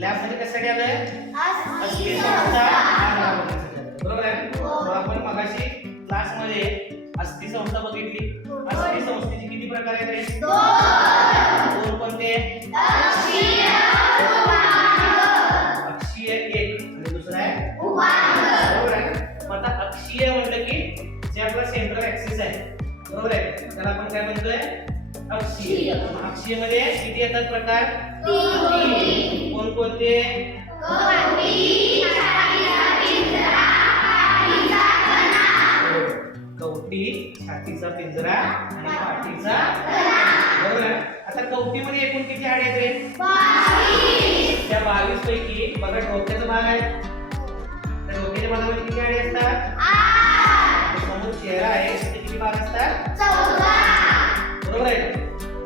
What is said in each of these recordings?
लॅबमध्ये कशासाठी आलंय? अस्थि संस्था बघण्यासाठी. बरोबर आहे? मग आपण मगाशी क्लासमध्ये अस्थि संस्था बघितली. अस्थि संस्थेचे किती प्रकार आहेत? दोन. कोणते? अक्षीय एक. आणि दुसरा आहे? बरोबर आहे. आता अक्षीय म्हटलं की जे आपला सेंट्रल ऍक्सिस आहे. बरोबर आहे? त्याला आपण काय म्हणतोय? अक्षीय. मग अक्षीयमध्ये किती येतात प्रकार. कोणकोणते? कवटी छातीचा पिंजरा आणि पाठीचा बरोबर आता कवटीमध्ये एकूण किती हाड आहेत रे? त्या बावीस पैकी बघा डोक्याचा भाग आहे. त्या डोक्याच्या भागामध्ये किती हाडे असतात? समोर चेहरा आहे किती भाग असतात? बरोबर आहे.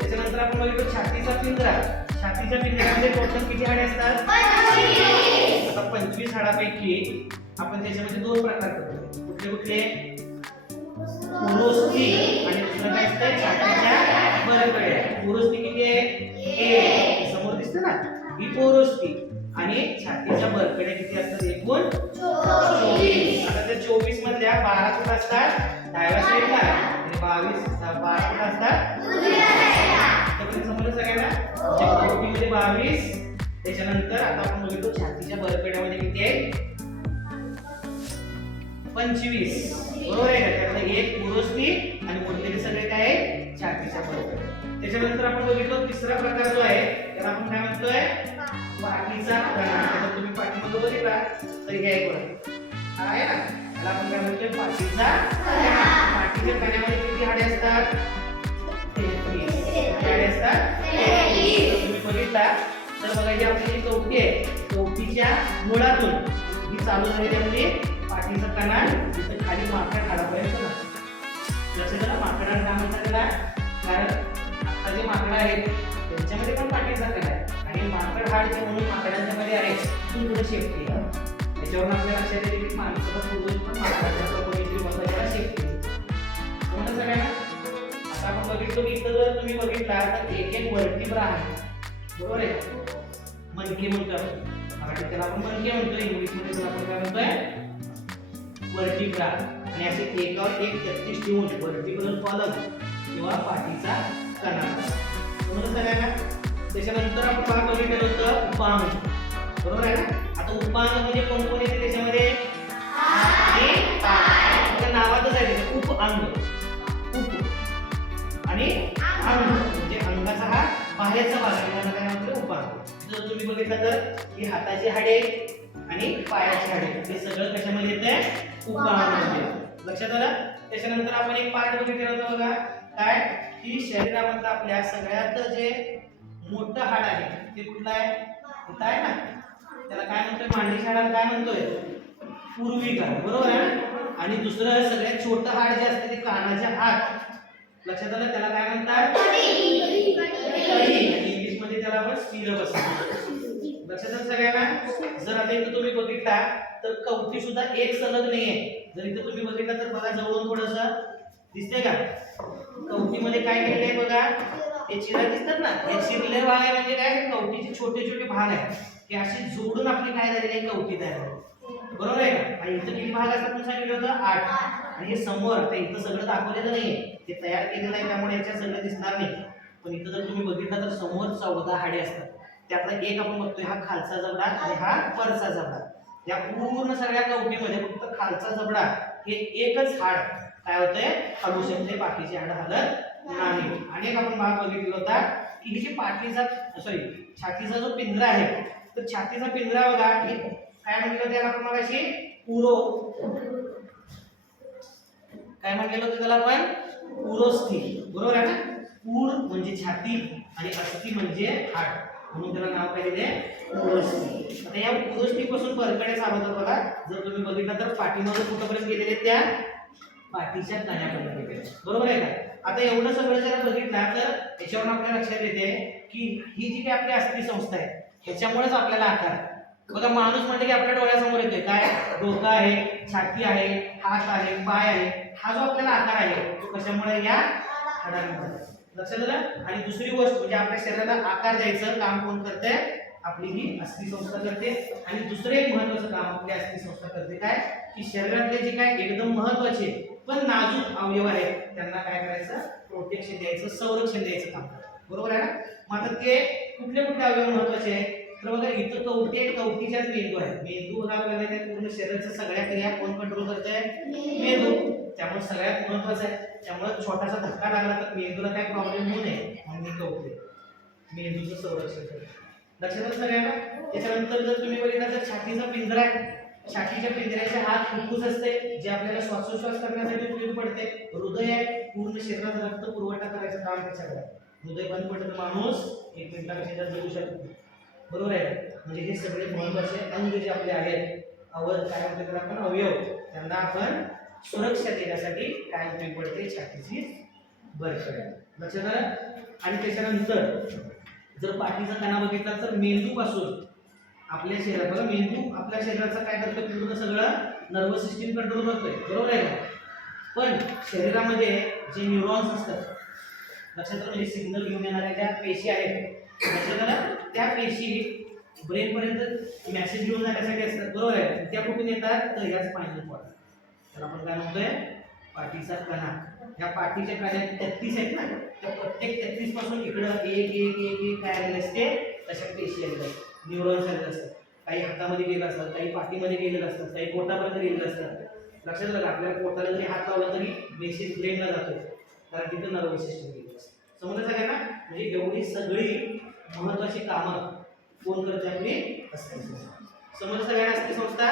त्याच्यानंतर आपण बघितलं छातीचा पिंजरा. छातीच्या पिंजऱ्यामध्ये टोटल किती हाडे असतात? आता पंचवीस हाडापैकी आपण त्याच्यामध्ये दोन प्रकार करतो कुठले कुठले? पुरुषी आणि दुसरं काय असतं छातीच्या बरकडे पुरुषी किती आहे? समोर दिसते ना? ही पुरुषी आणि छातीच्या बरकडे किती असतात? एकूण चोवीस. आता त्या चोवीस मधल्या बारा कुठं असतात? डाव्या साईडला. आणि बावीस बारा कुठं असतात? पंचवीस. बरोबर आहे का? त्यामध्ये एक पुरुषी आणि उरलेले सगळे काय आहे? छातीच्या बरोबर. त्याच्यानंतर आपण बघितलो तिसरा प्रकार जो आहे त्याला आपण काय म्हणतोय? पाठीचा कणा तुम्ही पाठीमध्ये बघितला तर हे आहे हा आहे ना? त्याला आपण काय म्हणतोय? पाठीचा पाठीच्या कण्यामध्ये किती हाडे असतात? किती हाडे असतात? तुम्ही बघितला? तर बघा ही आपली जी टोपी आहे टोपीच्या मुळातून ही चालू झाली आपली. पाठीचा कणा तिथं खाली माकड हाडापर्यंत जातो. लक्षात आलं माकडाला काय म्हणतात त्याला? कारण आता जे माकडं आहेत त्यांच्यामध्ये पण पाठीचा कणा आहे. आणि माकड हाड जे म्हणून माकडांच्या मध्ये आहे तिथून पुढे शेपटी आहे त्याच्यावरून आपल्याला लक्षात येते की माणसाचा पूर्वज पण माकडाच्या प्रकृतीतील मताला शेपटी म्हणून सगळ्यांना आता आपण बघितलं की इथं जर तुम्ही बघितला तर एक एक वर्टिब्रा आहे. बरोबर आहे मनके मणके म्हणतो मराठीत त्याला आपण मणके म्हणतो इंग्लिशमध्ये त्याला आपण काय म्हणतोय? वर्टिब्रा आणि असे एकावर एक तेहतीस ठेवून म्हणजे वर्टिब्रल कॉलम किंवा पाठीचा कणा समजलं सगळ्यांना? त्याच्यानंतर आपण काय केलं होतं? उपांग. बरोबर आहे ना? आता उपांग म्हणजे कोण कोण येते त्याच्यामध्ये? त्या नावातच आहे त्याच्या उप अंग उप. आणि अंग. म्हणजे अंगाचा हा बाहेरचा भाग आहे. जर तुम्ही बघितलं तर ही हाताची हाडे आणि पायाची हाडे हे सगळं कशामध्ये येते उपांगामध्ये लक्षात आलं? त्याच्यानंतर आपण एक पार्ट बघितलं होतं बघा. काय? की शरीरामधलं आपल्या सगळ्यात जे मोठं हाड आहे ते कुठलं आहे? आहे ना? त्याला काय म्हणतोय? मांडीच्या हाडाला काय म्हणतोय? पूर्विका. बरोबर आहे ना? आणि दुसरं सगळ्यात छोटं हाड जे असते ते कानाच्या आत. लक्षात आलं? त्याला काय म्हणतात? इंग्लिशमध्ये लक्षात आलं सगळ्यांना? जर आता इथं तुम्ही बघितला तर कवटी सुद्धा एक सलग नाहीये. जर इथं तुम्ही बघितला तर बघा जवळून थोडस. दिसते का? कवटीमध्ये काय केलंय बघा? हे चिरा दिसतात ना? हे चिरले भाग आहे म्हणजे काय? कवटीचे छोटे छोटे भाग आहेत. हे अशी जोडून आपली काय झालेली आहे? कवटी तयार बरोबर आहे का? इथं किती भाग असतात म्हणून सांगितलं होतं? आठ. आणि हे समोर ते इथं सगळं दाखवलेलं नाहीये. ते तयार केलेलं आहे त्यामुळे याच्यात सगळं दिसणार नाही. पण इथं जर तुम्ही बघितलं तर समोर चौदा हाडे असतात. त्यातला एक आपण बघतोय हा खालचा जबडा आणि हा वरचा जबडा. या पूर्ण सगळ्या कवटीमध्ये फक्त खालचा जबडा हे एकच हाड. काय होतंय? हलू शकते बाकीचे हाड हलत नाही. आणि एक आपण भाग बघितला होता की जी पाठीचा सॉरी छातीचा जो पिंजरा आहे तर छातीचा पिंजरा बघा हे काय म्हटलं त्याला आपण मगाशी? पुरो. काय म्हटलेलं होतं त्याला आपण? पुरोस्थी बरोबर आहे ना? पूर म्हणजे छाती आणि अस्थि म्हणजे हाड. म्हणून त्याला नाव काय दिले पुरोस्थी आता या पुरस्थीपासून परकडे बरकडे बघा जर तुम्ही बघितलं तर पाठीमागे कुठपर्यंत गेलेले त्या पाठीच्या कण्यापर्यंत गेलेले बरोबर आहे का? आता एवढं सगळं जर बघितलं तर याच्यावरून आपल्या लक्षात येते की ही जी काही आपली अस्थि संस्था आहे ह्याच्यामुळेच आपल्याला आकार. बघा माणूस म्हणजे की आपल्या डोळ्यासमोर येतोय. काय? डोकं आहे छाती आहे हात आहे पाय आहे. हा जो आपल्याला आकार आहे तो कशामुळे या हाडांमुळे? लक्षात आलं आणि दुसरी गोष्ट म्हणजे आपल्या शरीराला आकार द्यायचं काम कोण करते आपली ही अस्थि संस्था करते. आणि दुसरं एक महत्वाचं काम आपली अस्थि संस्था करते काय? की शरीरातले जे काय एकदम महत्त्वाचे पण नाजूक अवयव आहेत त्यांना काय करायचं? प्रोटेक्शन द्यायचं संरक्षण द्यायचं काम बरोबर आहे ना? मग आता ते कुठले कुठले अवयव महत्त्वाचे आहेत? तर बघा इथं कवटी आहे कवटीच्याच मेंदू आहे मेंदू हा आपल्याला पूर्ण शरीराच्या सगळ्या क्रिया कोण कंट्रोल करत आहे त्यामुळे सगळ्यात महत्वाचं आहे. त्यामुळे छोटासा धक्का लागला तर मेंदूला काय प्रॉब्लेम होऊ नये. म्हणून मी मेंदूचं संरक्षण करते लक्षात सगळ्यांना त्याच्यानंतर जर तुम्ही बघितलं तर छातीचा पिंजरा आहे. छातीच्या पिंजऱ्याचे हात फुफ्फुस असते जे आपल्याला श्वासोश्वास करण्यासाठी उपयोग पडते. हृदय आहे. पूर्ण शरीरात रक्त पुरवठा करायचं काम त्याच्याकडे हृदय बंद पडत तर माणूस एक मिनिटापेक्षा जगू शकतो. बरोबर आहे? म्हणजे हे सगळे महत्त्वाचे अंग जे आपले आहेत अवय काय म्हणतो तर आपण? अवयव. त्यांना आपण सुरक्षा देण्यासाठी काय उपयोग पडते? छातीची बर्फ लक्षात आलं आणि त्याच्यानंतर जर पाठीचा कणा बघितला तर मेंदू पासून आपल्या शरीरात बघा मेंदू आपल्या शरीराचं काय करतो पूर्ण सगळं नर्वस सिस्टीम कंट्रोल करतोय. बरोबर आहे का? पण शरीरामध्ये जे न्यूरॉन्स असतात लक्षात आलं म्हणजे सिग्नल घेऊन येणाऱ्या ज्या पेशी आहेत लक्षात आलं त्या पेशी ब्रेन पर्यंत मेसेज घेऊन जाण्यासाठी असतात. बरोबर आहे? त्या कुठून येतात? तर ह्या स्पायनल कॉर्ड तर आपण काय म्हणतोय? पाठीचा कणा. या पाठीच्या कण्यात तेहतीस आहेत ना? त्या प्रत्येक तेहतीसपासून इकडं एक एक एक एक काय आलेले असते? तशा पेशी आलेल्या असतात. न्यूरॉन्स आलेले असतात. काही हातामध्ये गेलं असतात काही पाठीमध्ये गेलेलं असतात काही पोटापर्यंत गेलेलं असतात. लक्षात आलं आपल्याला आपल्या पोटाला जरी हात लावला तरी मेसेज ब्रेनला जातो कारण तिथं नर्वस सिस्टम गेलेलं असतं. समजलं सगळ्यांना? म्हणजे एवढी सगळी महत्वाची कामं कोण करते आपली? असते. समजलं सगळ्यांना असते संस्था?